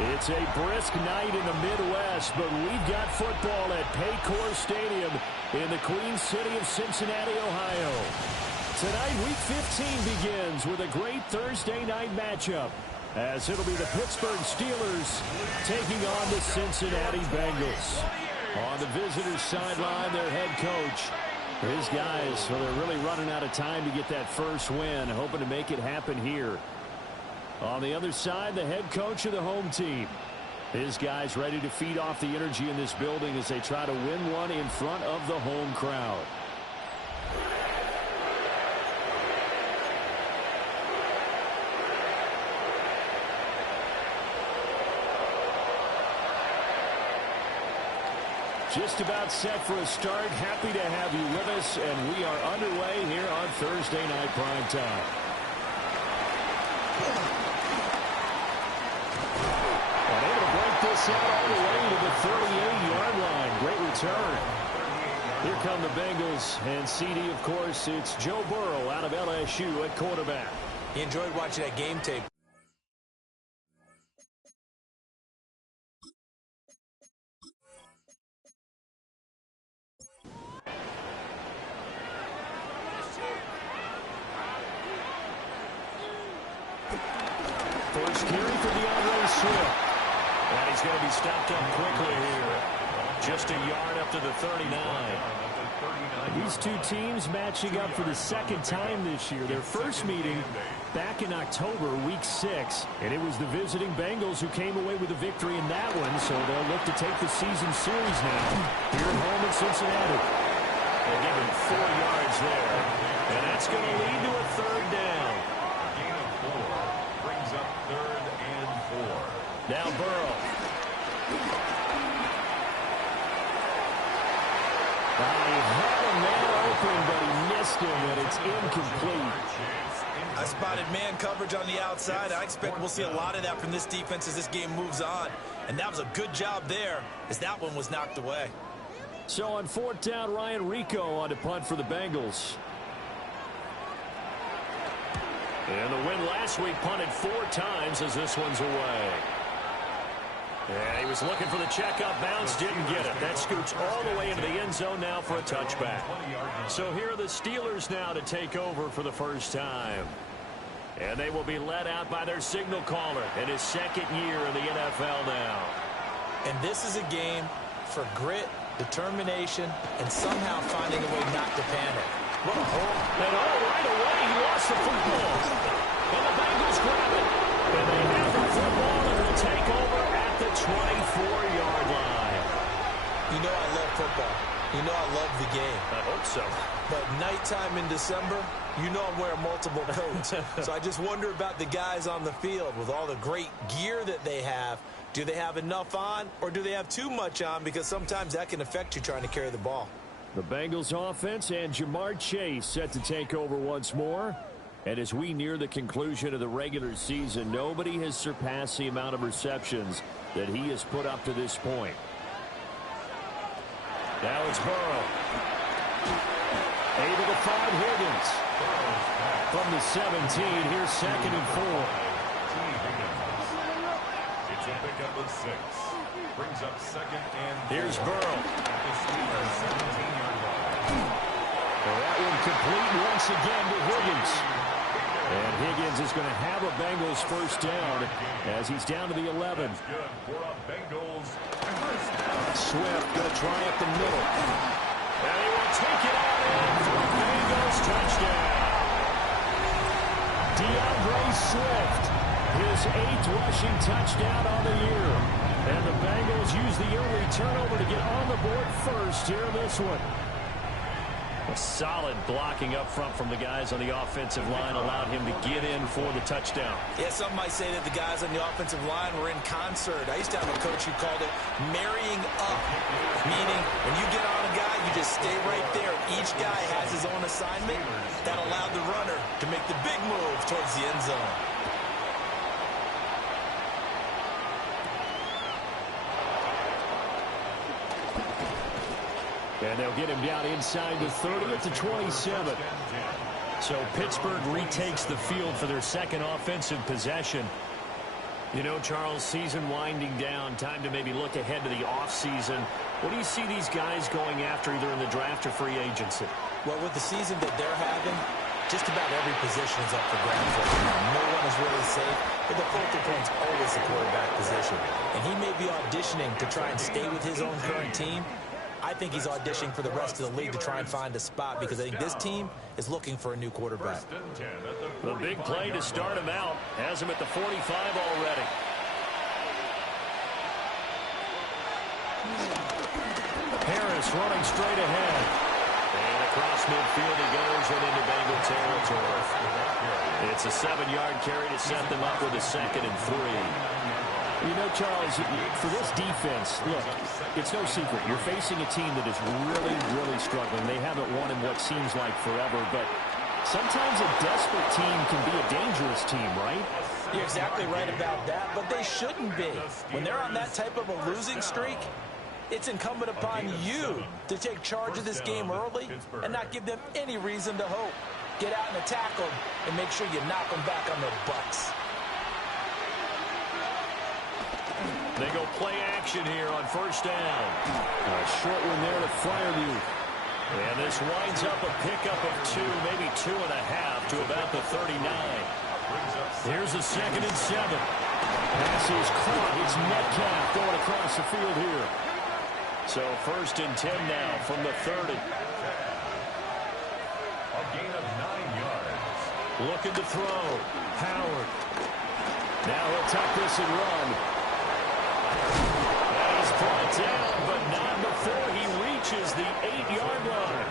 It's a brisk night in the Midwest, but we've got football at Paycor Stadium in the Queen City of Cincinnati, Ohio. Tonight, Week 15 begins with a great Thursday night matchup, as it'll be the Pittsburgh Steelers taking on the Cincinnati Bengals. On the visitors' sideline, their head coach. His guys, well, they're really running out of time to get that first win, hoping to make it happen here. On the other side, the head coach of the home team. His guys ready to feed off the energy in this building as they try to win one in front of the home crowd. Just about set for a start. Happy to have you with us, and we are underway here on Thursday Night Primetime. And able to break this out all the way to the 38-yard line. Great return. Here come the Bengals, and CD, of course, it's Joe Burrow out of LSU at quarterback. He enjoyed watching that game tape. First carry for Swift. And he's going to be stopped up quickly here. Just a yard up to the 39. These two teams matching up for the second time this year. Their first meeting back in October, Week 6. And it was the visiting Bengals who came away with a victory in that one. So they'll look to take the season series now here at home in Cincinnati. They give him 4 yards there. And that's going to lead to a third down. Now Burrow. He had a man open, but he missed him, and it's incomplete. I spotted man coverage on the outside. I expect we'll see a lot of that from this defense as this game moves on. And that was a good job there, as that one was knocked away. So on fourth down, Ryan Rico on to punt for the Bengals. And the win last week punted 4 times as this one's away. Yeah, he was looking for the checkup bounce, didn't get it. That scoots all the way into the end zone now for a touchback. So here are the Steelers now to take over for the first time. And they will be led out by their signal caller in his second year in the NFL now. And this is a game for grit, determination, and somehow finding a way not to panic. What a hole. And right away, he lost the football. And the Bengals grab it. And they have the football and will take over at the 24-yard line. You know I love football. You know I love the game. I hope so. But nighttime in December, you know I'm wearing multiple coats. So I just wonder about the guys on the field with all the great gear that they have. Do they have enough on, or do they have too much on? Because sometimes that can affect you trying to carry the ball. The Bengals offense and Jamar Chase set to take over once more. And as we near the conclusion of the regular season, nobody has surpassed the amount of receptions that he has put up to this point. Now it's Burrow. Able to find Higgins. From the 17, here's 2nd and 4. It's a pickup of 6. Brings up 2nd and 4. Here's Burrow. That one complete once again to Higgins. And Higgins is going to have a Bengals first down as he's down to the 11. Swift going to try up the middle. And he will take it out in for a Bengals touchdown. DeAndre Swift, his 8th rushing touchdown on the year. And the Bengals use the early turnover to get on the board first here in this one. A solid blocking up front from the guys on the offensive line allowed him to get in for the touchdown. Yeah, some might say that the guys on the offensive line were in concert. I used to have a coach who called it marrying up, meaning when you get on a guy, you just stay right there. Each guy has his own assignment. That allowed the runner to make the big move towards the end zone. And they'll get him down inside the 30 at the 27. So Pittsburgh retakes the field for their second offensive possession. You know, Charles, season winding down, time to maybe look ahead to the offseason. What do you see these guys going after either in the draft or free agency? Well, with the season that they're having, just about every position is up for grabs right now. No one is really safe, but the focal point's always the quarterback position. And he may be auditioning to try and stay with his own current team. I think he's auditioning for the rest of the league to try and find a spot because I think this team is looking for a new quarterback. The big play to start him out. Has him at the 45 already. Harris running straight ahead. And across midfield he goes and into Bengal territory. It's a 7-yard carry to set them up with a 2nd and 3. You know, Charles, for this defense, look, it's no secret. You're facing a team that is really, really struggling. They haven't won in what seems like forever, but sometimes a desperate team can be a dangerous team, right? You're exactly right about that, but they shouldn't be. When they're on that type of a losing streak, it's incumbent upon you to take charge of this game early and not give them any reason to hope. Get out and attack them and make sure you knock them back on their butts. They go play action here on first down. A short one there to Fireview. And this winds up a pickup of 2, maybe 2.5 to about the 39. Here's a 2nd and 7. Pass is caught. It's Metcalf going across the field here. So 1st and 10 now from the 30. A gain of 9 yards. Looking to throw. Howard. Now he'll tuck this and run. That is brought down, but not before he reaches the 8-yard line.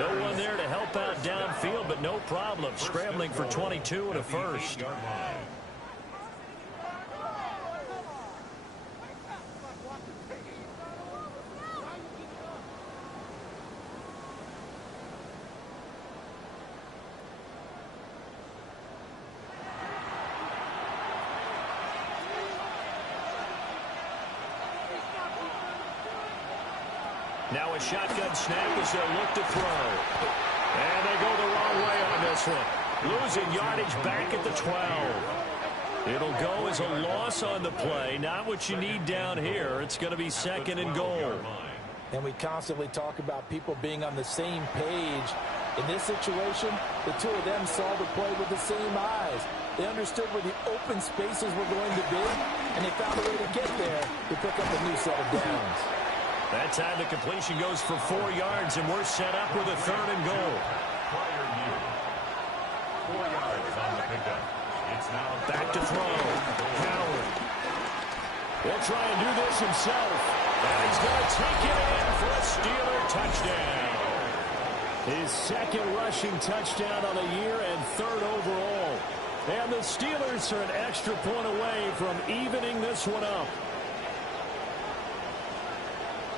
No one there to help out downfield, but no problem. Scrambling for 22 and a first. Now a shotgun snap as they'll look to throw. And they go the wrong way on this one. Losing yardage back at the 12. It'll go as a loss on the play. Not what you need down here. It's going to be 2nd and goal. And we constantly talk about people being on the same page. In this situation, the two of them saw the play with the same eyes. They understood where the open spaces were going to be, and they found a way to get there to pick up a new set of downs. That time the completion goes for 4 yards, and we're set up with a 3rd and goal. 4 yards on the pickup. It's now back to throw. Howard. He'll try and do this himself. And he's going to take it in for a Steeler touchdown. His 2nd rushing touchdown on the year and 3rd overall. And the Steelers are an extra point away from evening this one up.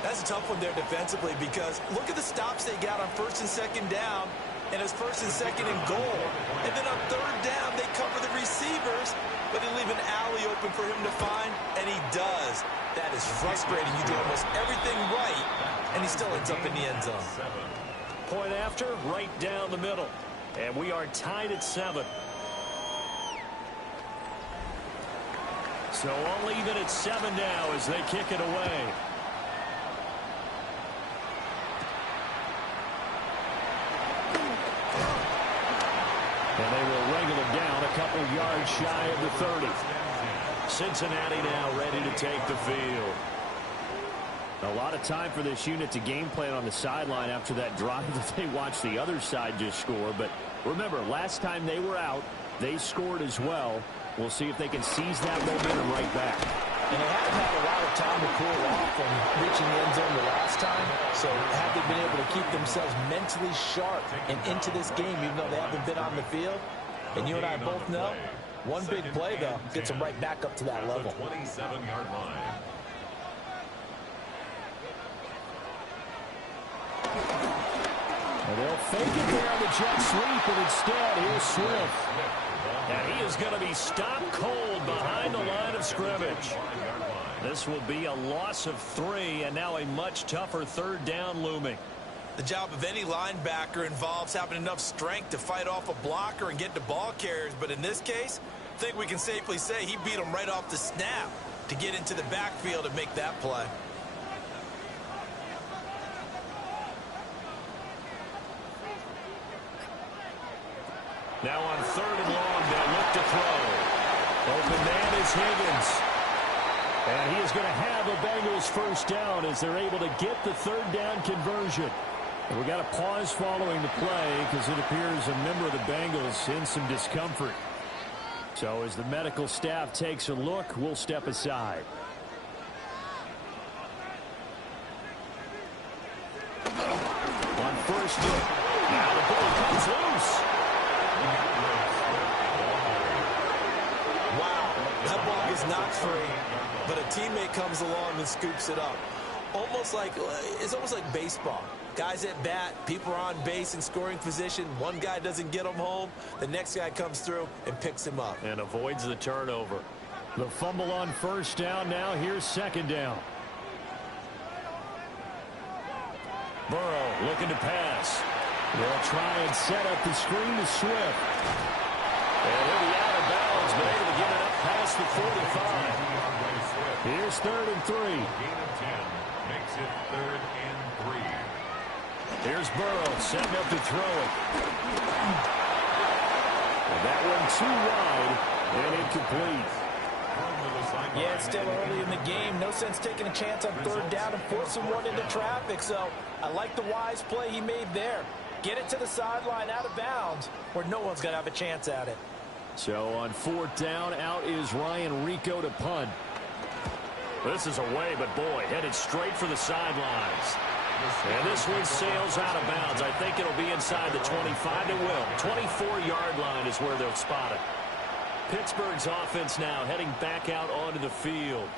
That's a tough one there defensively because look at the stops they got on 1st and 2nd down, and it's 1st and 2nd and goal. And then on 3rd down, they cover the receivers, but they leave an alley open for him to find, and he does. That is frustrating. You do almost everything right, and he still ends up in the end zone. Point after, right down the middle. And we are tied at 7. So all even at 7 now as they kick it away. And they will wrangle him down a couple yards shy of the 30. Cincinnati now ready to take the field. A lot of time for this unit to game plan on the sideline after that drive that they watched the other side just score. But remember, last time they were out, they scored as well. We'll see if they can seize that momentum right back. And they haven't had a lot of time to cool off from reaching the end zone the last time. So have they been able to keep themselves mentally sharp and into this game, even though they haven't been on the field? And you and I both know, one big play, though, gets them right back up to that level. 27-yard line. And they'll fake it there on the jet sweep, and instead, here's Swift. And he is going to be stopped cold behind the line of scrimmage. This will be a loss of 3, and now a much tougher 3rd down looming. The job of any linebacker involves having enough strength to fight off a blocker and get to ball carriers. But in this case, I think we can safely say he beat him right off the snap to get into the backfield and make that play. Now on 3rd and long, they'll look to throw. Open man is Higgins. And he is going to have a Bengals first down as they're able to get the 3rd down conversion. And we got a pause following the play because it appears a member of the Bengals in some discomfort. So as the medical staff takes a look, we'll step aside. On 1st down, now the ball comes loose. Wow, that ball is not free, but a teammate comes along and scoops it up. It's almost like baseball. Guys at bat, people are on base in scoring position. One guy doesn't get him home. The next guy comes through and picks him up. And avoids the turnover. The fumble on 1st down. Now here's 2nd down. Burrow looking to pass. They'll try and set up the screen to Swift. And he'll be out of bounds, but able to get it up past the 45. Here's 3rd and 3. Gain of 10 makes it 3rd and 3. Here's Burrow setting up to throw it. And that one too wide and incomplete. Yeah, it's still early in the game. No sense taking a chance on 3rd down and forcing one into traffic. So I like the wise play he made there. Get it to the sideline out of bounds where no one's going to have a chance at it. So on 4th down, out is Ryan Rico to punt. This is away, but boy, headed straight for the sidelines. And this one sails out of bounds. I think it'll be inside the 25. It will. 24-yard line is where they'll spot it. Pittsburgh's offense now heading back out onto the field.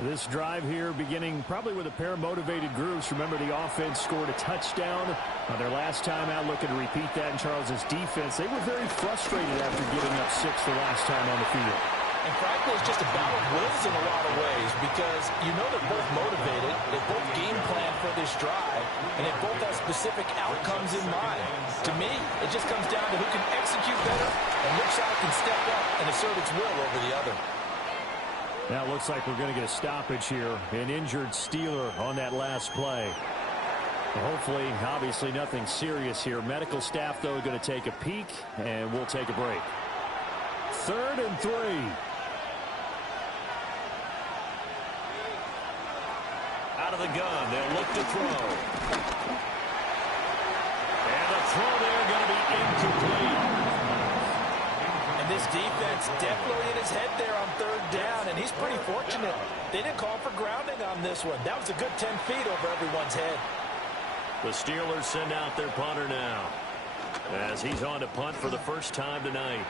This drive here beginning probably with a pair of motivated groups. Remember, the offense scored a touchdown on their last time out, looking to repeat that in Charles's defense. They were very frustrated after giving up 6 the last time on the field. And frankly, it's just a battle of wills in a lot of ways because you know they're both motivated, they both game plan for this drive, and they both have specific outcomes in mind. To me, it just comes down to who can execute better and which side can step up and assert its will over the other. Now it looks like we're going to get a stoppage here. An injured Steeler on that last play. Hopefully, obviously nothing serious here. Medical staff, though, going to take a peek, and we'll take a break. 3rd and 3. Out of the gun, they'll look to throw. And the throw there going to be incomplete. And this defense definitely in his head there on 3rd down, and he's pretty fortunate. They didn't call for grounding on this one. That was a good 10 feet over everyone's head. The Steelers send out their punter now as he's on to punt for the first time tonight.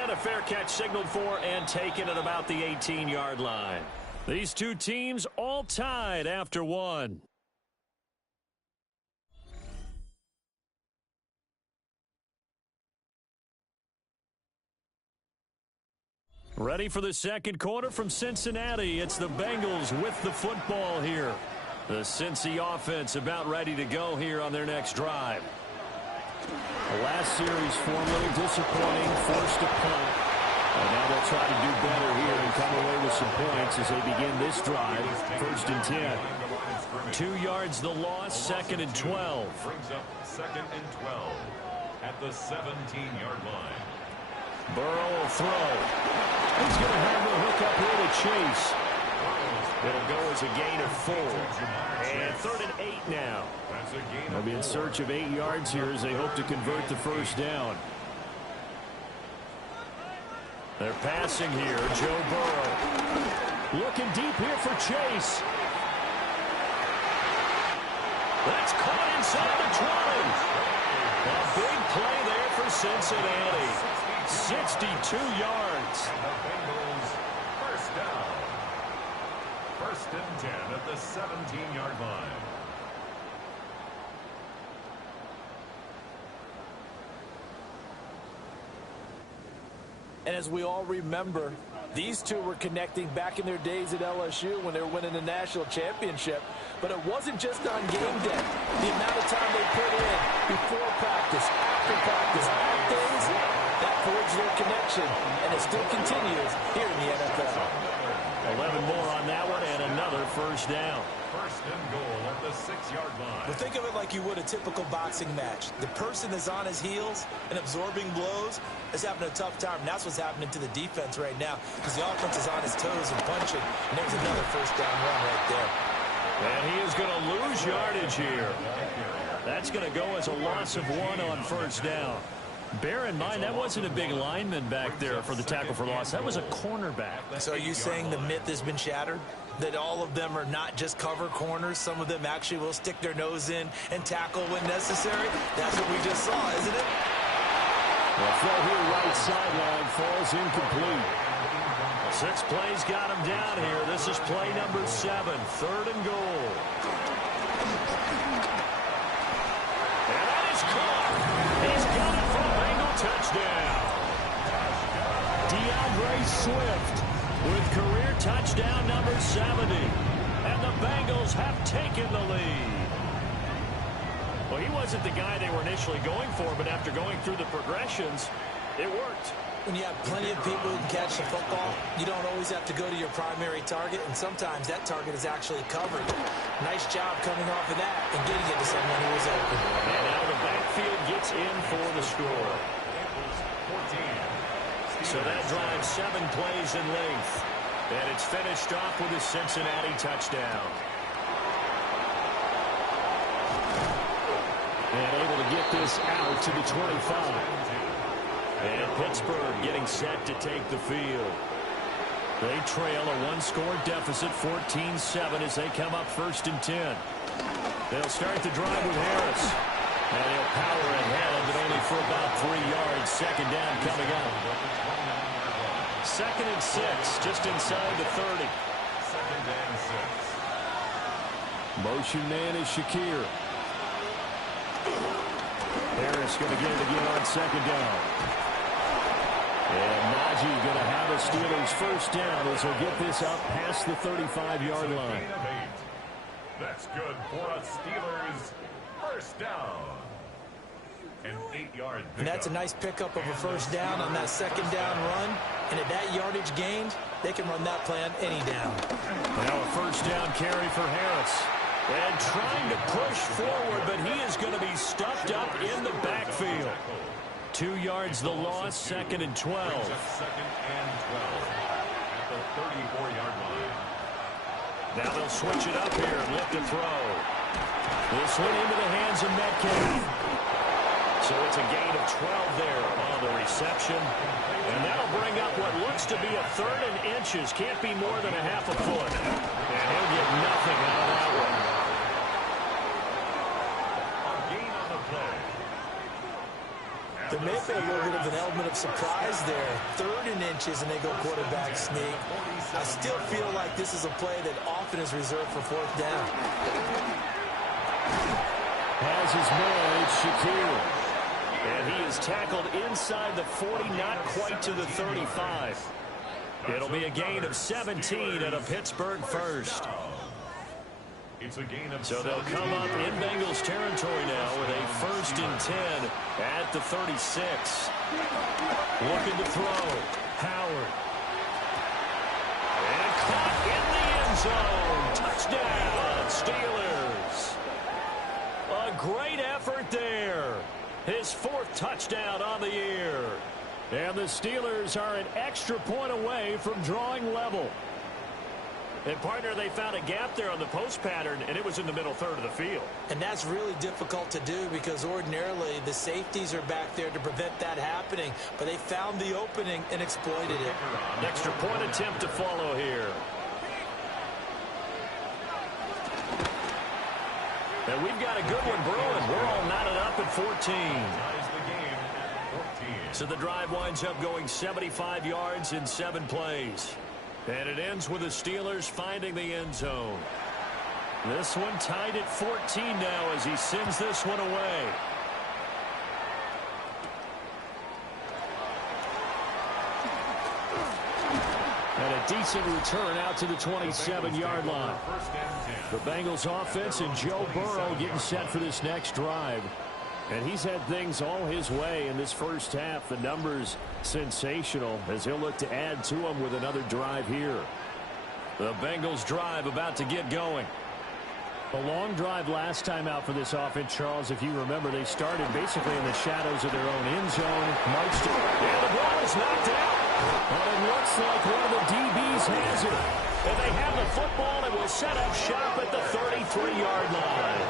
And a fair catch signaled for and taken at about the 18-yard line. These two teams all tied after one. Ready for the second quarter from Cincinnati. It's the Bengals with the football here. The Cincy offense about ready to go here on their next drive. The last series formerly disappointing, forced to punt. And now they'll try to do better here and come away with some points as they begin this drive. 1st and 10. 2 yards the loss, 2nd and 12. Brings up 2nd and 12 at the 17-yard line. Burrow will throw. He's going to have the hook up here to Chase. It'll go as a gain of 4. And 3rd and 8 now. They'll be in search of 8 yards here as they hope to convert the first down. They're passing here. Joe Burrow. Looking deep here for Chase. That's caught inside the 20. A big play there for Cincinnati. 62 yards. Bengals first down. 1st and 10 at the 17-yard line. And as we all remember, These two were connecting back in their days at LSU when they were winning the national championship. But it wasn't just on game day. The amount of time they put in before practice, after practice, off days, that forged their connection. And it still continues here in the NFL. 11 more on that one and another first down. First and goal at the 6-yard line. Well, think of it like you would a typical boxing match. The person that's on his heels and absorbing blows is having a tough time. And that's what's happening to the defense right now because the offense is on his toes and punching. And there's another first down run right there. And he is going to lose yardage here. That's going to go as a loss of 1 on first down. Bear in mind, that wasn't a big lineman back there for the tackle for loss. That was a cornerback. So are you saying the myth has been shattered? That all of them are not just cover corners? Some of them actually will stick their nose in and tackle when necessary? That's what we just saw, isn't it? The throw here right sideline falls incomplete. 6 plays got him down here. This is play number 7, 3rd and goal. And that is caught. He's got it for a Bengal touchdown. DeAndre Swift with career touchdown number 70. And the Bengals have taken the lead. Well, he wasn't the guy they were initially going for, but after going through the progressions, it worked. When you have plenty of people who can catch the football, you don't always have to go to your primary target, and sometimes that target is actually covered. Nice job coming off of that and getting it to someone who was open. And now the backfield gets in for the score. So that drives 7 plays in length. And it's finished off with a Cincinnati touchdown. And able to get this out to the 25. And Pittsburgh getting set to take the field. They trail a 1-score deficit, 14-7, as they come up 1st and 10. They'll start the drive with Harris. And he'll power ahead, but only for about 3 yards. 2nd down coming up. 2nd and 6, just inside the 30. 2nd and 6. Motion man is Shakir. Harris going to get it again on 2nd down. And Najee going to have a Steelers first down as he'll get this up past the 35-yard line. That's good for a Steelers first down. An 8-yard pickup. And that's a nice pickup of a first down on that 2nd down run. And at that yardage gained, they can run that play on any down. Now a first down carry for Harris. And trying to push forward, but he is going to be stuffed up in the backfield. 2 yards the loss, 2nd and 12. 2nd and 12 at the 34-yard line. Now they'll switch it up here and look to throw. This one into the hands of Metcalf. So it's a gain of 12 there on the reception. And that'll bring up what looks to be a 3rd and inches. Can't be more than a half a foot. And he'll get nothing out of that one. A gain on the play. There may have been a little bit of an element of surprise there. 3rd and inches, and they go quarterback sneak. I still feel like this is a play that often is reserved for 4th down. Has his man, it's Shakir. And he is tackled inside the 40, not quite to the 35. It'll be a gain of 17 and a Pittsburgh first. It's a gain of So they'll come up in Bengals territory now with a 1st and 10 at the 36. Looking to throw. Howard. And caught in the end zone. Touchdown, Steelers. A great effort there. His 4th touchdown on the year. And the Steelers are an extra point away from drawing level. And, partner, they found a gap there on the post pattern, and it was in the middle 3rd of the field. And that's really difficult to do because ordinarily the safeties are back there to prevent that happening. But they found the opening and exploited it. An extra point attempt to follow here. And we've got a good one brewing. We're all knotted up at 14. So the drive winds up going 75 yards in 7 plays. And it ends with the Steelers finding the end zone. This one tied at 14 now as he sends this one away. A decent return out to the 27-yard line. The Bengals offense and Joe Burrow getting set for this next drive. And he's had things all his way in this first half. The numbers sensational as he'll look to add to them with another drive here. The Bengals drive about to get going. A long drive last time out for this offense, Charles. If you remember, they started basically in the shadows of their own end zone. Marched, and the ball is knocked out. But it looks like one of the DBs has it. And they have the football and will set up shop at the 33-yard line.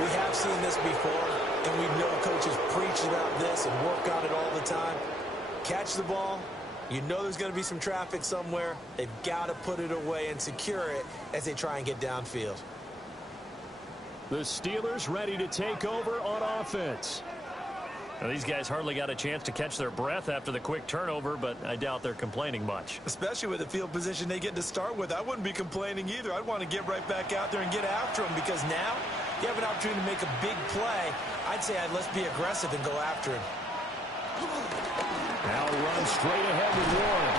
We have seen this before, and we know coaches preach about this and work on it all the time. Catch the ball. You know there's going to be some traffic somewhere. They've got to put it away and secure it as they try and get downfield. The Steelers ready to take over on offense. Now, these guys hardly got a chance to catch their breath after the quick turnover, but I doubt they're complaining much. Especially with the field position they get to start with. I wouldn't be complaining either. I'd want to get right back out there and get after them because now you have an opportunity to make a big play. I'd say let's be aggressive and go after him. Now run straight ahead with Warren.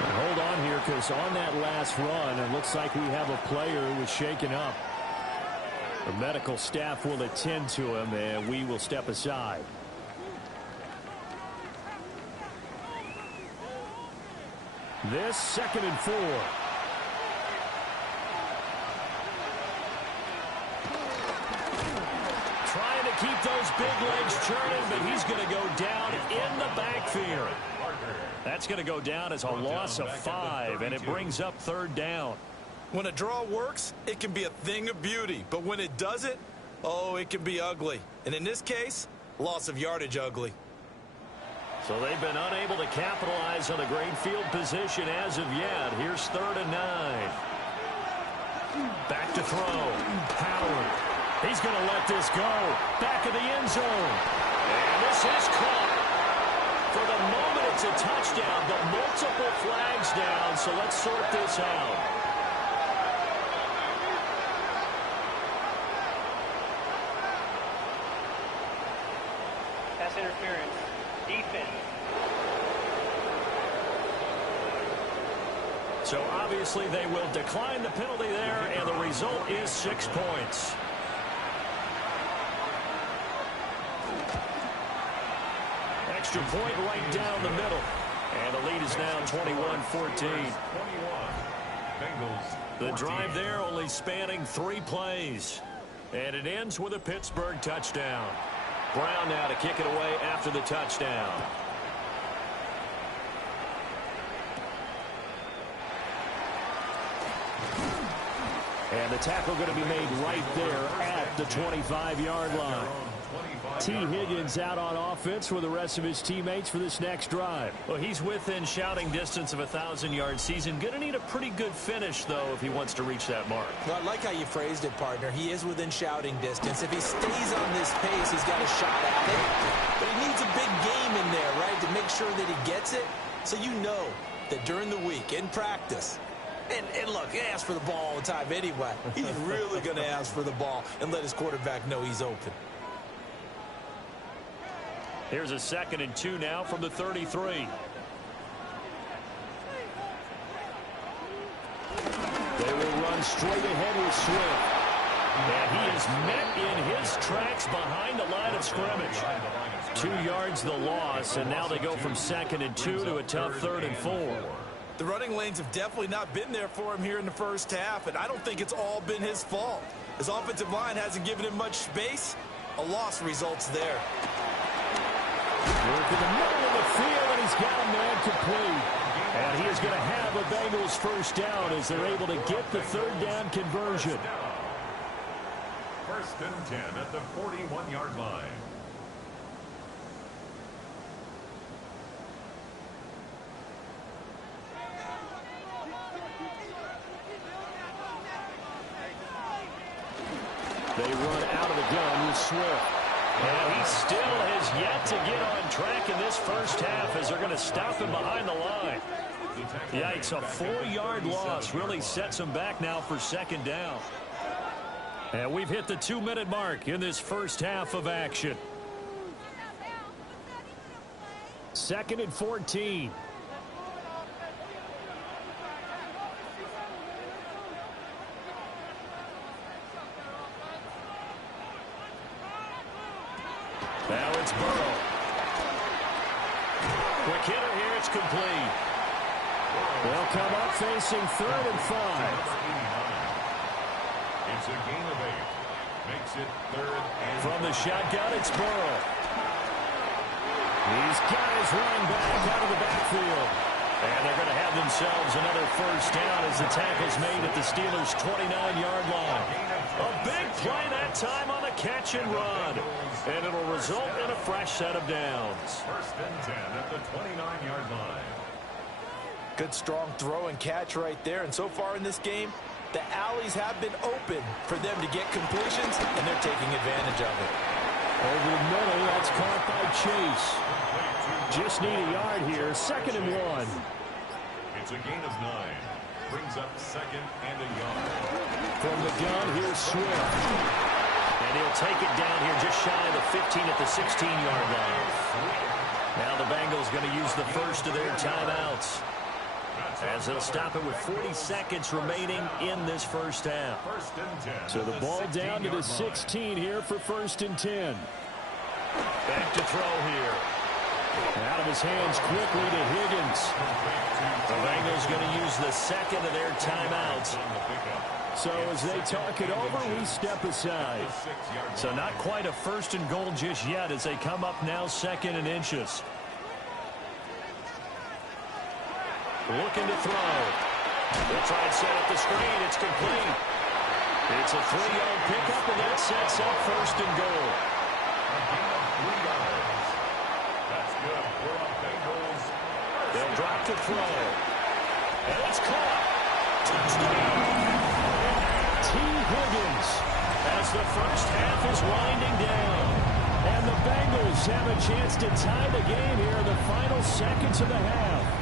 And hold on here because on that last run, it looks like we have a player who was shaken up. The medical staff will attend to him, and we will step aside. This 2nd and 4. Trying to keep those big legs churning, but he's going to go down in the backfield. That's going to go down as a loss of 5, and it brings up 3rd down. When a draw works, it can be a thing of beauty. But when it doesn't, oh, it can be ugly. And in this case, loss of yardage ugly. So they've been unable to capitalize on the great field position as of yet. Here's 3rd and 9. Back to throw. Howard. He's going to let this go. Back of the end zone. And this is caught. For the moment, it's a touchdown, but multiple flags down. So let's sort this out. Interference. Defense. So obviously they will decline the penalty there, and the result is 6 points. Extra point right down the middle. And the lead is now 21-14. The drive there only spanning 3 plays. And it ends with a Pittsburgh touchdown. Brown now to kick it away after the touchdown. And the tackle going to be made right there at the 25-yard line. T. Higgins out on offense with the rest of his teammates for this next drive. Well, he's within shouting distance of a 1,000-yard season. Going to need a pretty good finish, though, if he wants to reach that mark. Well, I like how you phrased it, partner. He is within shouting distance. If he stays on this pace, he's got a shot at it. But he needs a big game in there, right, to make sure that he gets it. So you know that during the week, in practice, and look, he asks for the ball all the time anyway. He's really going to ask for the ball and let his quarterback know he's open. Here's a 2nd and 2 now from the 33. They will run straight ahead with Swift. And he is met in his tracks behind the line of scrimmage. 2 yards the loss, and now they go from 2nd and 2 to a tough 3rd and 4. The running lanes have definitely not been there for him here in the first half, and I don't think it's all been his fault. His offensive line hasn't given him much space. A loss results there. Work in the middle of the field, and he's got a man complete. And he is going to have a Bengals first down as they're able to get the 3rd down conversion. 1st and 10 at the 41-yard line. They run out of the gun with Swift. And he still has yet to get on track in this first half as they're going to stop him behind the line. Yikes, a 4-yard loss really sets him back now for 2nd down. And we've hit the 2-minute mark in this first half of action. 2nd and 14. Quick hitter here. It's complete. They'll come up facing 3rd and 5. It's a gain of 8. Makes it 3rd and From the shotgun, it's Burrow. He's got his running back out of the backfield. And they're going to have themselves another first down as the tackle's made at the Steelers' 29-yard line. A big play that time on the catch and run. And it'll result in a fresh set of downs. 1st and 10 at the 29-yard line. Good strong throw and catch right there. And so far in this game, the alleys have been open for them to get completions, and they're taking advantage of it. Over the middle, that's caught by Chase. Just need a yard here, 2nd and 1. It's a gain of 9. Brings up 2nd and a yard. From the gun, here's Swift. And he'll take it down here just shy of the 15 at the 16-yard line. Now the Bengals going to use the first of their timeouts, as they'll stop it with 40 seconds remaining in this first half. 1st and 10. So the ball down to the 16 here for 1st and 10. Back to throw here. Out of his hands quickly to Higgins. The Bengals going to use the second of their timeouts. So as they talk it over, we step aside. So not quite a 1st and goal just yet as they come up now 2nd and inches. Looking to throw. They'll try and set up the screen. It's complete. It's a 3-yard pickup, and that sets up 1st and goal. A gain of 3 yards. That's good for the Bengals. They'll drop to throw. And it's caught. Touchdown. T. Higgins as the first half is winding down. And the Bengals have a chance to tie the game here in the final seconds of the half.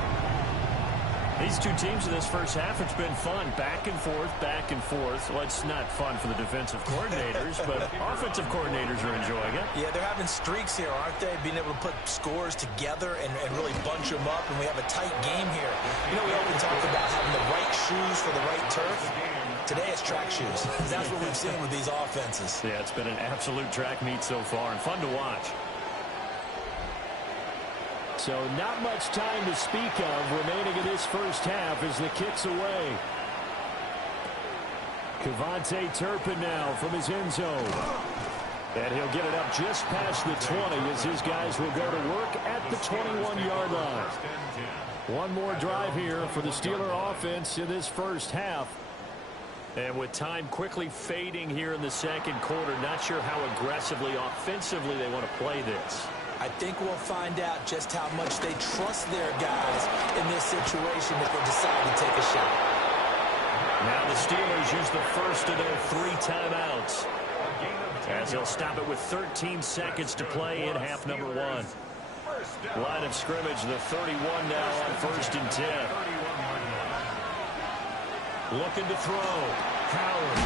These two teams in this first half, it's been fun. Back and forth, back and forth. Well, it's not fun for the defensive coordinators, but offensive coordinators are enjoying it. Yeah, they're having streaks here, aren't they? Being able to put scores together and really bunch them up, and we have a tight game here. You know, we often talk about having the right shoes for the right turf. Today it's track shoes. That's what we've seen with these offenses. Yeah, it's been an absolute track meet so far, and fun to watch. So not much time to speak of remaining in this first half as the kick's away. Kevontae Turpin now from his end zone. And he'll get it up just past the 20 as his guys will go to work at the 21-yard line. One more drive here for the Steeler offense in this first half. And with time quickly fading here in the second quarter, not sure how aggressively, offensively they want to play this. I think we'll find out just how much they trust their guys in this situation if they decide to take a shot. Now the Steelers use the first of their 3 timeouts, as they'll stop it with 13 seconds to play in half number 1. Line of scrimmage, the 31 now on 1st and 10. Looking to throw. Howard.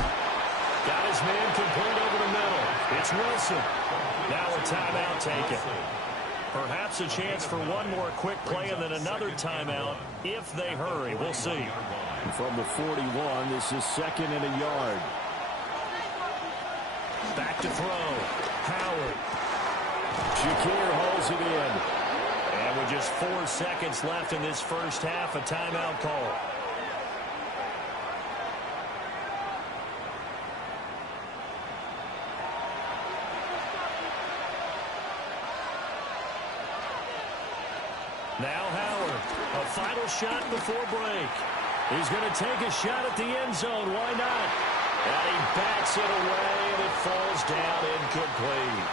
Got his man complete over the middle. It's Wilson. Now a timeout taken. Perhaps a chance for one more quick play and then another timeout if they hurry. We'll see. From the 41, this is 2nd and a yard. Back to throw. Howard. Shakir hauls it in. And with just 4 seconds left in this first half, a timeout call. Now Howard, a final shot before break. He's going to take a shot at the end zone. Why not? And he bats it away, and it falls down incomplete.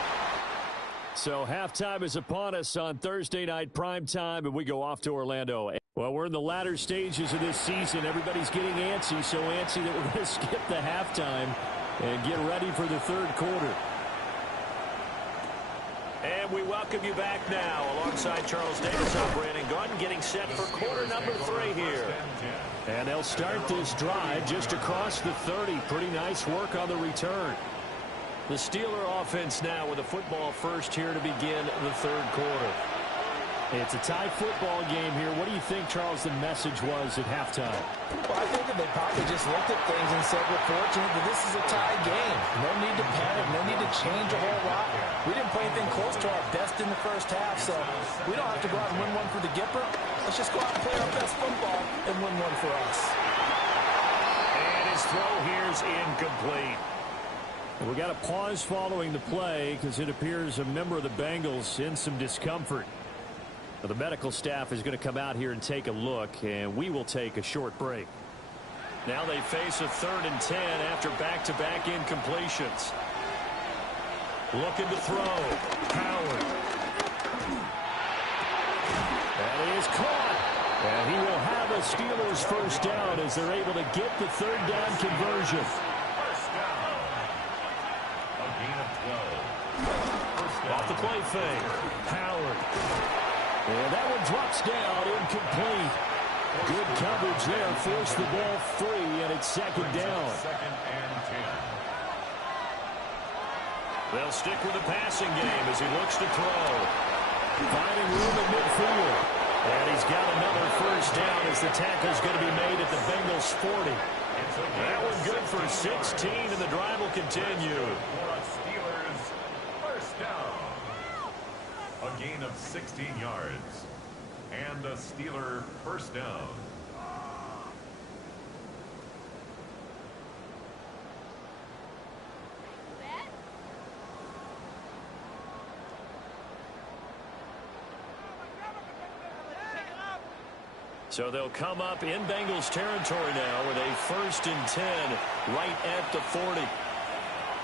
So halftime is upon us on Thursday night primetime, and we go off to Orlando. Well, we're in the latter stages of this season. Everybody's getting antsy, so antsy that we're going to skip the halftime and get ready for the third quarter. And we welcome you back now alongside Charles Davis. I'm Brandon Gordon getting set for quarter number 3 here. And they'll start this drive just across the 30. Pretty nice work on the return. The Steeler offense now with the football first here to begin the third quarter. It's a tie football game here. What do you think, Charles, the message was at halftime? Well, I think that they probably just looked at things and said, we're fortunate that this is a tie game. No need to panic. No need to change a whole lot. We didn't play anything close to our best in the first half, so we don't have to go out and win one for the Gipper. Let's just go out and play our best football and win one for us. And his throw here is incomplete. We got a pause following the play because it appears a member of the Bengals in some discomfort. The medical staff is going to come out here and take a look, and we will take a short break. Now they face a 3rd and 10 after back-to-back incompletions. Looking to throw. Howard. That is caught. And he will have a Steelers first down as they're able to get the 3rd down conversion. First down. A gain of 12. First down. Off the play fake. Howard. And that one drops down, incomplete. Good coverage there, forced the ball free, and it's 2nd down. 2nd and 10. They'll stick with the passing game as he looks to throw. Finding room in midfield. And he's got another first down as the tackle's going to be made at the Bengals 40. That one good for 16, and the drive will continue. For a Steelers first down. A gain of 16 yards. And a Steeler first down. So they'll come up in Bengals territory now with a 1st and 10 right at the 40.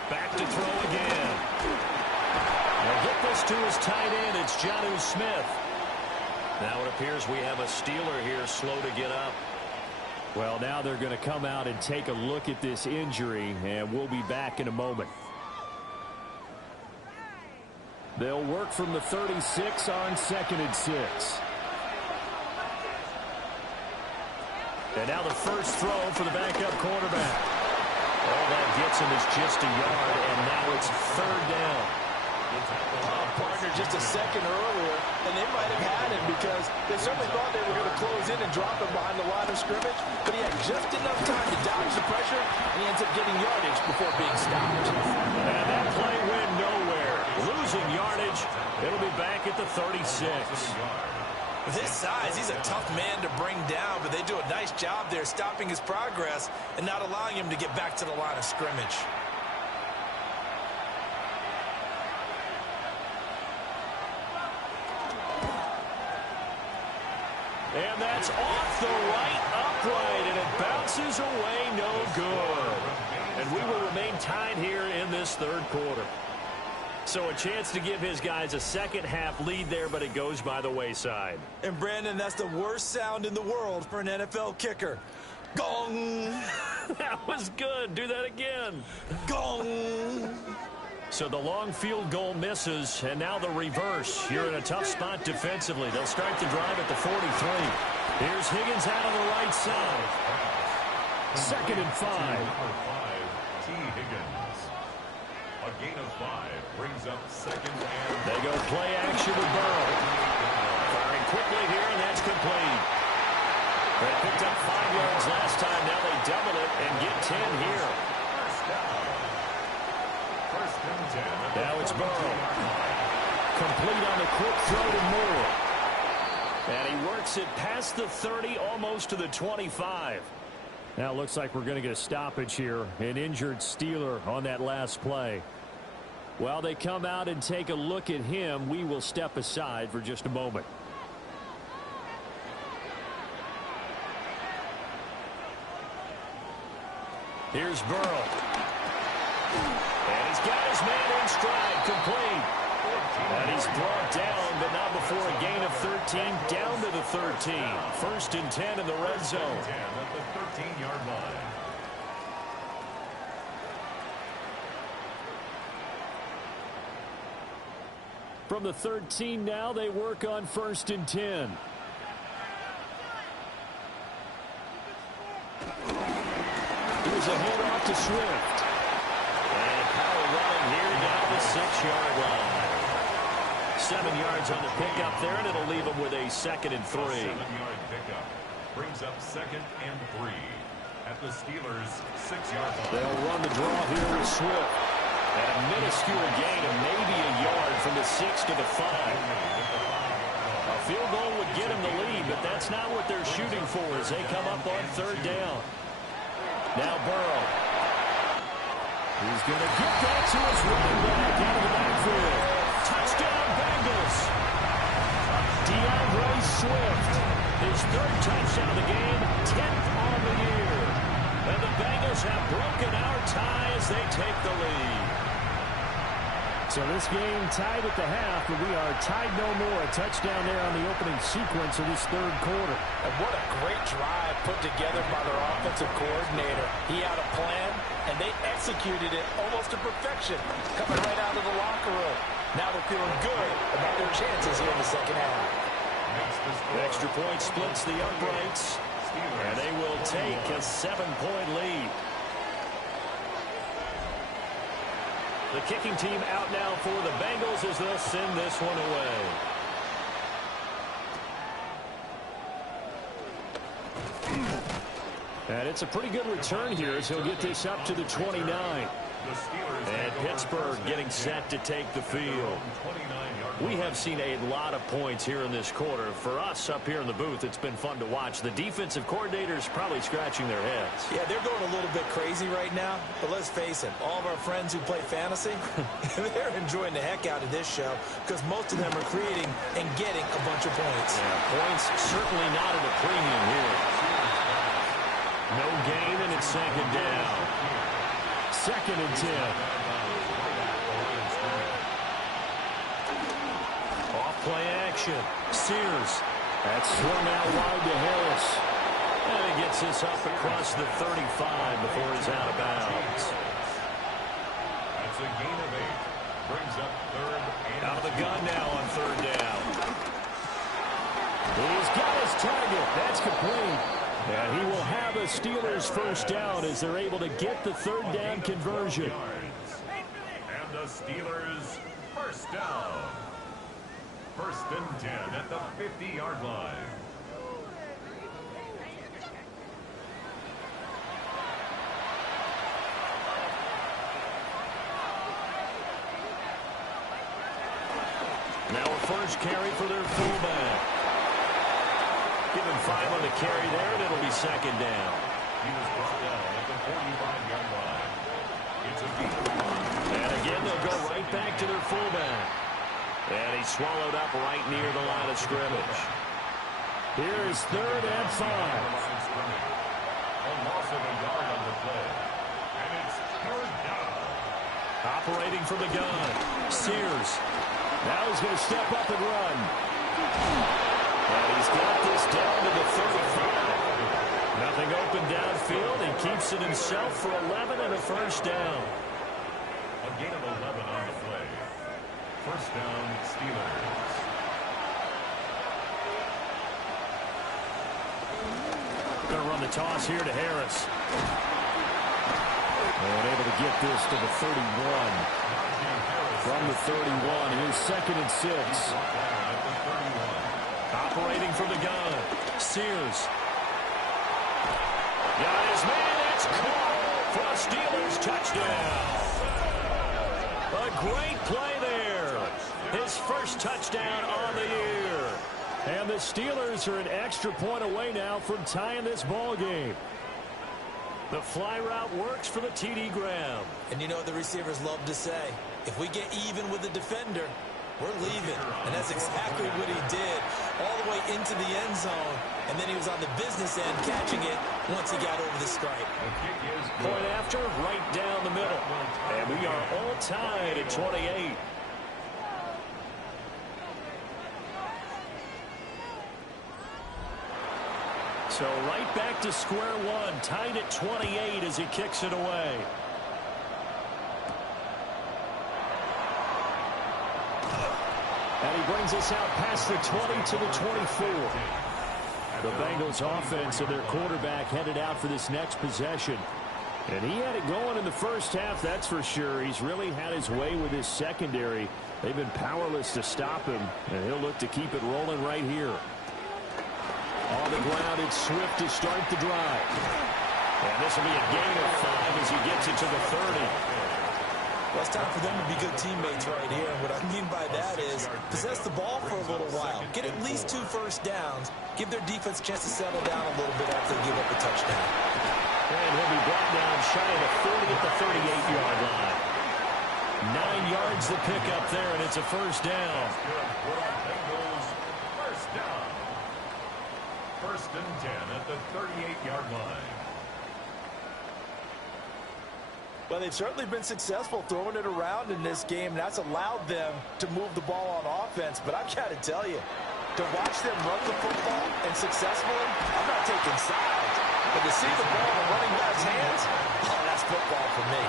Back to throw again. They'll get this to his tight end. It's Jonnu Smith. Now it appears we have a Steeler here slow to get up. Well, now they're going to come out and take a look at this injury, and we'll be back in a moment. They'll work from the 36 on 2nd and 6. And now the first throw for the backup quarterback. All that gets him is just a yard, and now it's 3rd down. Partner just a second earlier, and they might have had him because they certainly thought they were going to close in and drop him behind the line of scrimmage, but he had just enough time to dodge the pressure, and he ends up getting yardage before being stopped. And that play went nowhere. Losing yardage. It'll be back at the 36. With his size, he's a tough man to bring down, but they do a nice job there stopping his progress and not allowing him to get back to the line of scrimmage. And that's off the right upright, and it bounces away, no good. And we will remain tied here in this 3rd quarter. So a chance to give his guys a second-half lead there, but it goes by the wayside. And, Brandon, that's the worst sound in the world for an NFL kicker. Gong! That was good. Do that again. Gong! So the long field goal misses, and now the reverse. You're in a tough spot defensively. They'll start the drive at the 43. Here's Higgins out on the right side. 2nd and 5. T. Higgins. A gain of 5 brings up 2nd and... They go play action with Burrow. Firing quickly here, and that's complete. They picked up 5 yards last time. Now they double it and get 10 here. First down. 1st and 10. Now it's Burrow. Complete on the quick throw to Moore. And he works it past the 30, almost to the 25. Now it looks like we're going to get a stoppage here. An injured Steeler on that last play. While they come out and take a look at him, we will step aside for just a moment. Here's Burrow. And he's got his man in stride, complete. And he's brought down, but not before a gain of 13, down to the 13. 1st and 10 in the red zone. 10 at the 13-yard line. From the 13 now, they work on 1st and 10. Here's a handoff to Swift. And power running here down the 6-yard line. 7 yards on the pickup there, and it'll leave him with 2nd and 3. A 7-yard pickup brings up 2nd and 3 at the Steelers' 6-yard line. They'll run the draw here with Swift. And a minuscule gain of maybe a yard from the 6 to the 5. A field goal would get him the lead, but that's not what they're shooting for as they come up on 3rd down. Now Burrow. He's going to get that to his running back out of the backfield. Touchdown Bengals. DeAndre Swift. His 3rd touchdown of the game, 10th on the year. And the Bengals have broken our tie as they take the lead. So this game tied at the half, but we are tied no more. A touchdown there on the opening sequence of this 3rd quarter. And what a great drive put together by their offensive coordinator. He had a plan, and they executed it almost to perfection, coming right out of the locker room. Now they're feeling good about their chances here in the 2nd half. Extra point splits the uprights, and they will take a 7-point lead. The kicking team out now for the Bengals as they'll send this one away. And it's a pretty good return here as he'll get this up to the 29. And Pittsburgh getting set to take the field. We have seen a lot of points here in this quarter. For us up here in the booth, it's been fun to watch. The defensive coordinators probably scratching their heads. Yeah, they're going a little bit crazy right now. But let's face it, all of our friends who play fantasy, they're enjoying the heck out of this show because most of them are creating and getting a bunch of points. Yeah, points certainly not at a premium here. No gain, and it's 2nd down. 2nd and 10. Play action. Sears. That's swung out wide to Harris. And he gets this up across the 35 before he's out of bounds. That's a gain of 8. Brings up 3rd and out of the gun now on 3rd down. He's got his target. That's complete. And he will have a Steelers 1st down as they're able to get the 3rd down conversion. And the Steelers 1st down. 1st and 10 at the 50-yard line. Now a first carry for their fullback. Give him 5 on the carry there, and it'll be 2nd down. He was brought down at the 45-yard line. It's a deep. And again, they'll go right back to their fullback. And he's swallowed up right near the line of scrimmage. Here is 3rd and 5. A loss of a yard on the play. And it's 3rd down. Operating from the gun. Sears. Now he's going to step up and run. And he's got this down to the 35. Nothing open downfield. He keeps it himself for 11 and a 1st down. A gain of 11 on the play. 1st down, Steelers. Going to run the toss here to Harris. And able to get this to the 31. From the 31, here's 2nd and 6. Operating from the gun. Sears. Got his man. It's caught for a Steelers touchdown. A great play there. His 1st touchdown on the year. And the Steelers are an extra point away now from tying this ball game. The fly route works for the TD Graham. And you know what the receivers love to say? If we get even with the defender, we're leaving. And that's exactly what he did. All the way into the end zone. And then he was on the business end catching it once he got over the stripe. Point after, right down the middle. And we are all tied at 28. So right back to square one, tied at 28 as he kicks it away. And he brings us out past the 20 to the 24. The Bengals offense and their quarterback headed out for this next possession. And he had it going in the 1st half, that's for sure. He's really had his way with his secondary. They've been powerless to stop him, and he'll look to keep it rolling right here. On the ground, it's Swift to start the drive. And this will be a gain of 5 as he gets it to the 30. Well, it's time for them to be good teammates right here. And what I mean by that is possess the ball for a little while. Get at least 2 first downs. Give their defense a chance to settle down a little bit after they give up a touchdown. And he'll be brought down shy of the 40 at the 38-yard line. 9 yards to pick up there, and it's a first down. First down. First and 10 at the 38-yard line. Well, they've certainly been successful throwing it around in this game. That's allowed them to move the ball on offense. But I've got to tell you, to watch them run the football and successfully, I'm not taking sides. But to see the ball in the running back's hands, oh, that's football for me.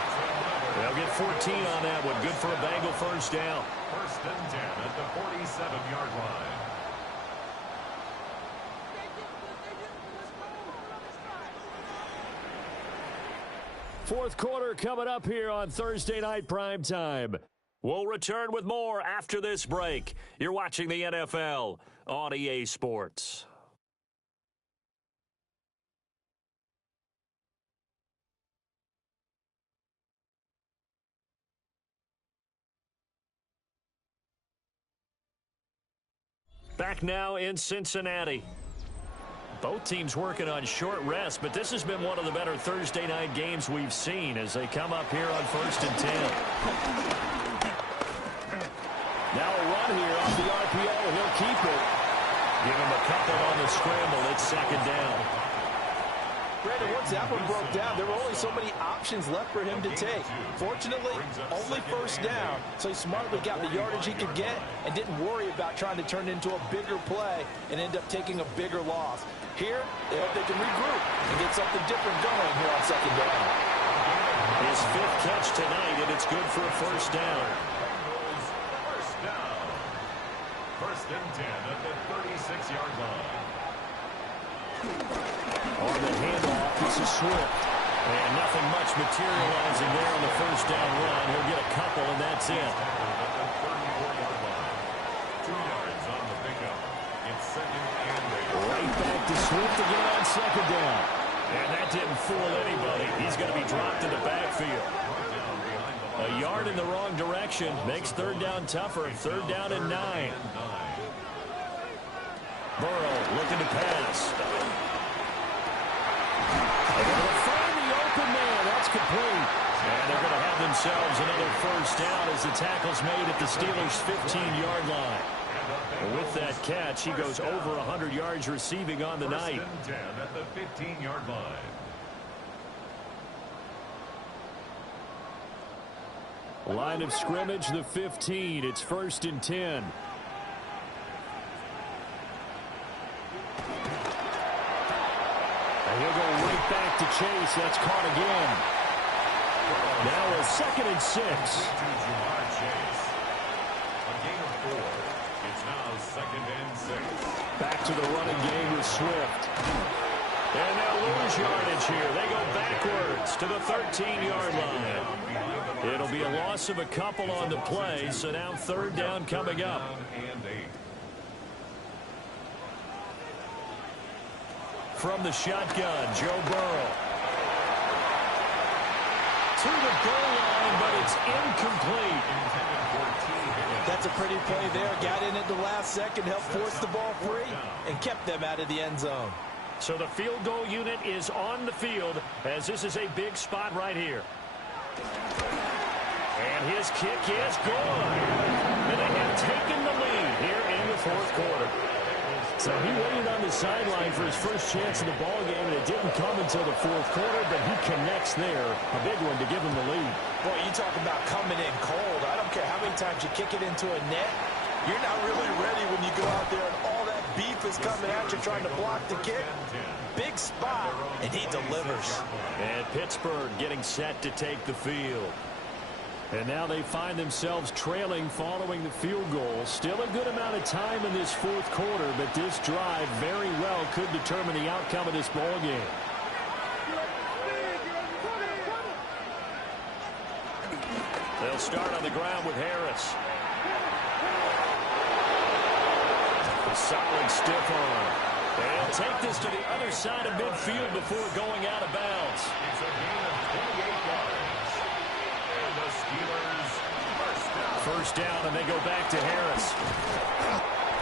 They'll get 14 on that one. Good for a Bengal first down. First and 10 at the 47-yard line. Fourth quarter coming up here on Thursday Night Primetime. We'll return with more after this break. You're watching the NFL on EA Sports. Back now in Cincinnati. Both teams working on short rest, but this has been one of the better Thursday night games we've seen as they come up here on first and 10. Now a run here off the RPO. He'll keep it. Give him a couple on the scramble. It's second down. Brandon, once that one broke down, there were only so many options left for him to take. Fortunately, only first down, so he smartly got the yardage he could get and didn't worry about trying to turn it into a bigger play and end up taking a bigger loss. Here, they hope they can regroup and get something different going here on second down. His 5th catch tonight, and it's good for a first down. First down. First and 10 at the 36-yard line. On the handoff, this is Swift. And nothing much materializing there on the first down run. He'll get a couple, and that's it. 34-yard line. 2 yards on the pickup. It's second and 8. Right back to Swift again on second down. And that didn't fool anybody. He's going to be dropped in the backfield. A yard in the wrong direction makes third down tougher. Third down and 9. Burrow looking to pass. They're going to find the open man. That's complete. And they're going to have themselves another first down as the tackle's made at the Steelers' 15-yard line. With that catch, he goes over 100 yards receiving on the night. First and 10 at the 15-yard line. Line of scrimmage, the 15. It's first and 10. And he'll go right back to Chase. That's caught again. Now a second and 6. A gain of 4. It's now second and 6. Back to the running game with Swift. And they'll lose yardage here. They go backwards to the 13-yard line. It'll be a loss of a couple on the play, so now third down coming up. From the shotgun, Joe Burrow. To the goal line, but it's incomplete. That's a pretty play there. Got in at the last second, helped force the ball free, and kept them out of the end zone. So the field goal unit is on the field as this is a big spot right here. And his kick is good. And they have taken the lead here in the fourth quarter. So he waited on the sideline for his first chance in the ball game, and it didn't come until the fourth quarter, but he connects there. A big one to give him the lead. Boy, you talk about coming in cold. I don't care how many times you kick it into a net. You're not really ready when you go out there and all that beef is coming at you trying to block the kick. Big spot, and he delivers. And Pittsburgh getting set to take the field. And now they find themselves trailing following the field goal. Still a good amount of time in this fourth quarter, but this drive very well could determine the outcome of this ball game. They'll start on the ground with Harris. A solid stiff arm. They'll take this to the other side of midfield before going out of bounds. It's a gain of 28 yards. And the Steelers First down, and they go back to Harris.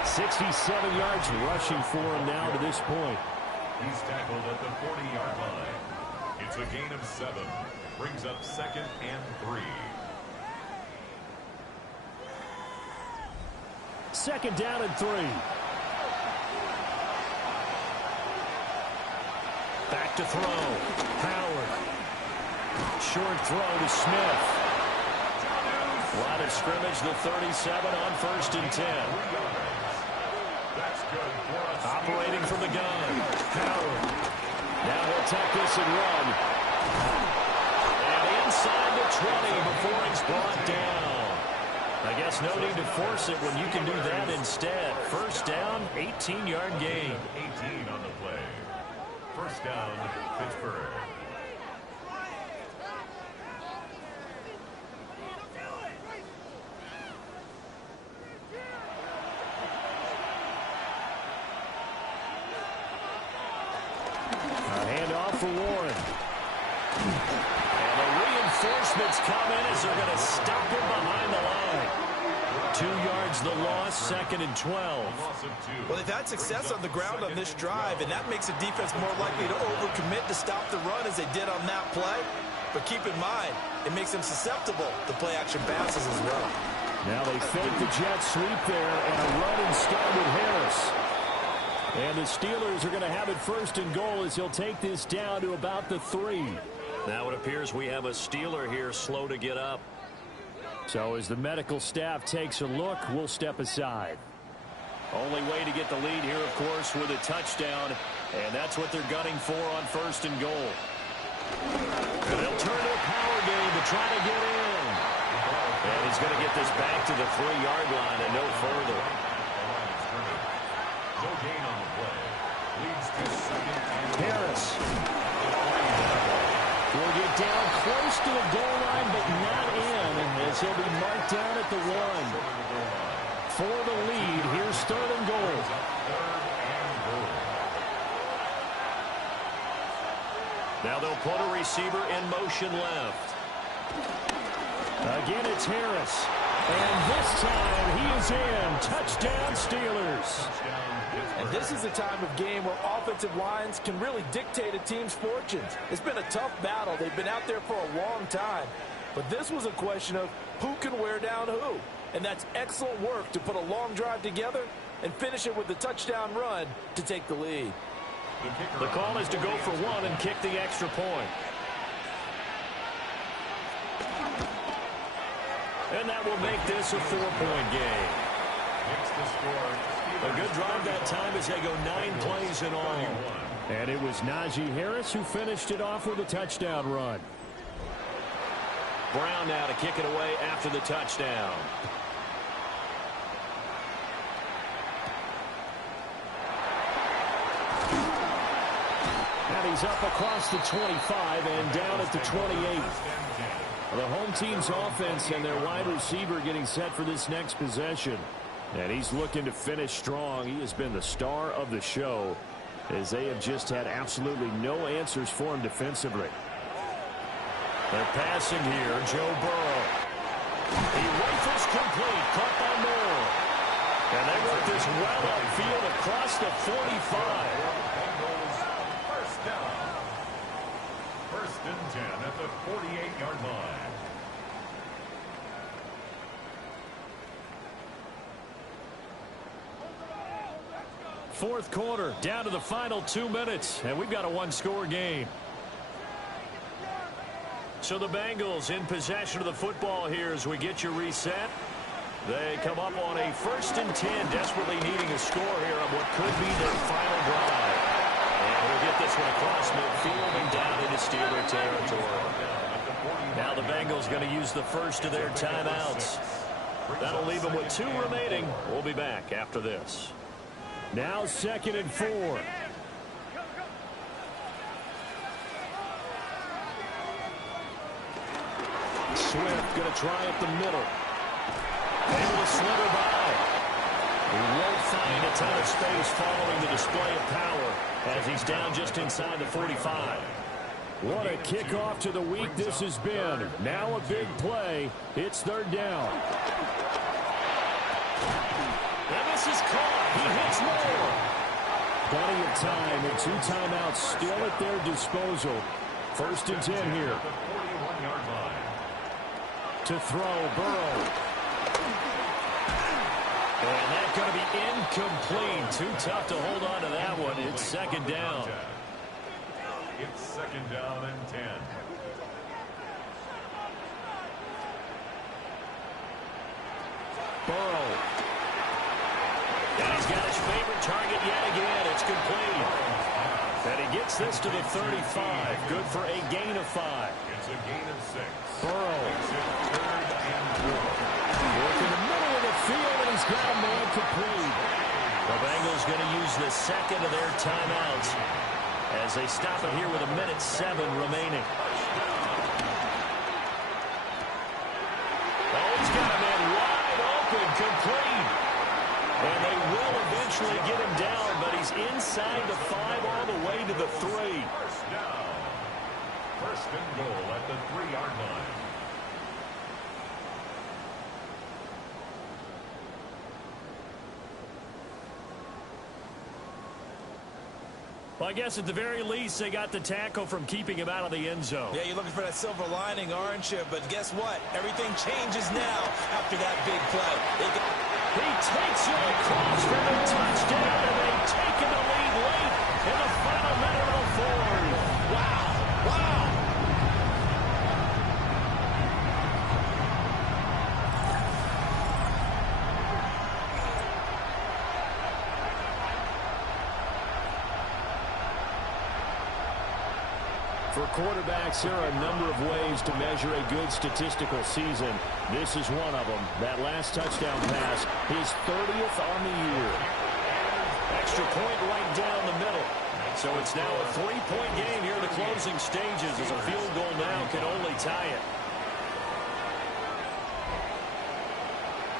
67 yards rushing for him now to this point. He's tackled at the 40-yard line. It's a gain of 7. Brings up 2nd and 3. Second down and 3. Back to throw. Howard. Short throw to Smith. Line of scrimmage, the 37 on 1st and 10. That's good for us. Operating from the gun. Howard. Now he'll tuck this and run. And inside the 20 before he's brought down. I guess no need to force it when you can do that instead. First down, 18-yard gain. 18 on the play. First down, Pittsburgh. For Warren. And the reinforcements come in as they're going to stop him behind the line. 2 yards the loss, 2nd and 12. Well, they've had success on the ground on this drive, and that makes the defense more likely to overcommit to stop the run as they did on that play. But keep in mind, it makes them susceptible to play-action passes as well. Now they fake the jet sweep there and a run instead with Harris. And the Steelers are going to have it 1st and goal as he'll take this down to about the 3. Now it appears we have a Steeler here slow to get up. So as the medical staff takes a look, we'll step aside. Only way to get the lead here, of course, with a touchdown. And that's what they're gunning for on 1st and goal. And they'll turn to a power game to try to get in. And he's going to get this back to the 3-yard line and no further. No gain on the play. Leads to 2nd and Harris will get down close to the goal line, but not in, as he'll be marked down at the 1. For the lead, here's 3rd and goal. Now they'll put a receiver in motion left. Again, it's Harris. And this time, he is in. Touchdown, Steelers. And this is a time of game where offensive lines can really dictate a team's fortunes. It's been a tough battle. They've been out there for a long time. But this was a question of who can wear down who. And that's excellent work to put a long drive together and finish it with the touchdown run to take the lead. The call is to go for 1 and kick the extra point. And that will make this a 4-point game. A good drive that time as they go 9 plays in all. And it was Najee Harris who finished it off with a touchdown run. Brown now to kick it away after the touchdown. And he's up across the 25 and down at the 28. The home team's offense and their wide receiver getting set for this next possession. And he's looking to finish strong. He has been the star of the show as they have just had absolutely no answers for him defensively. They're passing here. Joe Burrow. He rifles complete. Caught by Moore. And they work this well upfield across the 45. First down. 1st and 10 at the 48-yard line. Fourth quarter, down to the final 2 minutes, and we've got a 1-score game. So the Bengals in possession of the football here as we get you reset. They come up on a 1st and 10, desperately needing a score here on what could be their final drive. And we'll get this one across midfield and down into Steeler territory. Now the Bengals going to use the first of their timeouts. That'll leave them with 2 remaining. We'll be back after this. Now 2nd and 4. Swift going to try up the middle. Able to slither by. He won't find a ton of space following the display of power as he's down just inside the 45. What a kickoff to the week this has been. Now a big play. It's third down. And this is caught. He hits more. Plenty of time and 2 timeouts still at their disposal. First and 10 here. To throw, Burrow. And that's going to be incomplete. Too tough to hold on to that one. It's second down. It's second down and 10. Burrow. And he's got his favorite target yet again. It's complete. And he gets this to the 35. Good for a gain of 5. It's a gain of 6. Burrow. Third and 4. Work in the middle of the field, and he's got a man complete. The Bengals going to use the second of their timeouts as they stop it here with 1:07 remaining. Oh, he's got a man wide open, complete. And they will eventually get him down, but he's inside the 5 all the way to the 3. First down. First and goal at the 3-yard line. Well, I guess at the very least, they got the tackle from keeping him out of the end zone. Yeah, you're looking for that silver lining, aren't you? But guess what? Everything changes now after that big play. He takes you across for the touchdown, and they've taken the lead late in the final minute of the fourth. Wow. Wow. For quarterbacks, there are a number of ways to measure a good statistical season. This is one of them. That last touchdown pass, his 30th on the year. Extra point right down the middle. So it's now a 3-point game here in the closing stages as a field goal now can only tie it.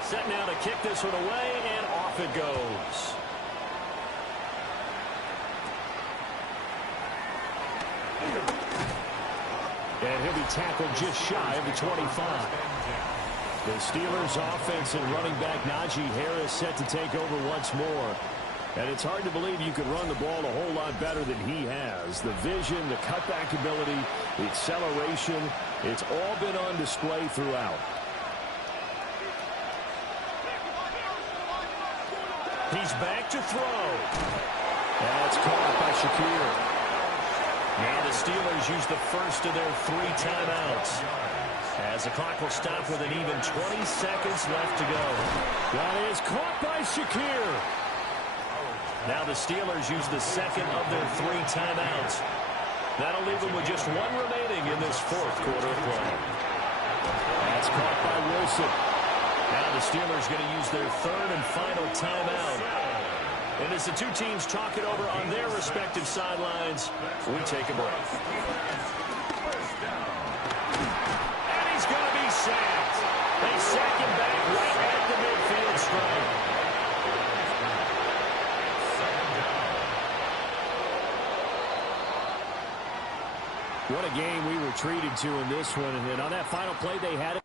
Set now to kick this one away, and off it goes. And he'll be tackled just shy of the 25. The Steelers offense and running back Najee Harris set to take over once more. And it's hard to believe you could run the ball a whole lot better than he has. The vision, the cutback ability, the acceleration, it's all been on display throughout. He's back to throw. That's caught by Shakir. Now the Steelers use the first of their 3 timeouts. As the clock will stop with an even 20 seconds left to go. That is caught by Shakir. Now the Steelers use the second of their 3 timeouts. That'll leave them with just 1 remaining in this 4th quarter of play. That's caught by Wilson. Now the Steelers going to use their 3rd and final timeout. And as the 2 teams talk it over on their respective sidelines, we take a break. And he's going to be sacked. They sack him back right at the midfield stripe. What a game we were treated to in this one. And on that final play, they had it.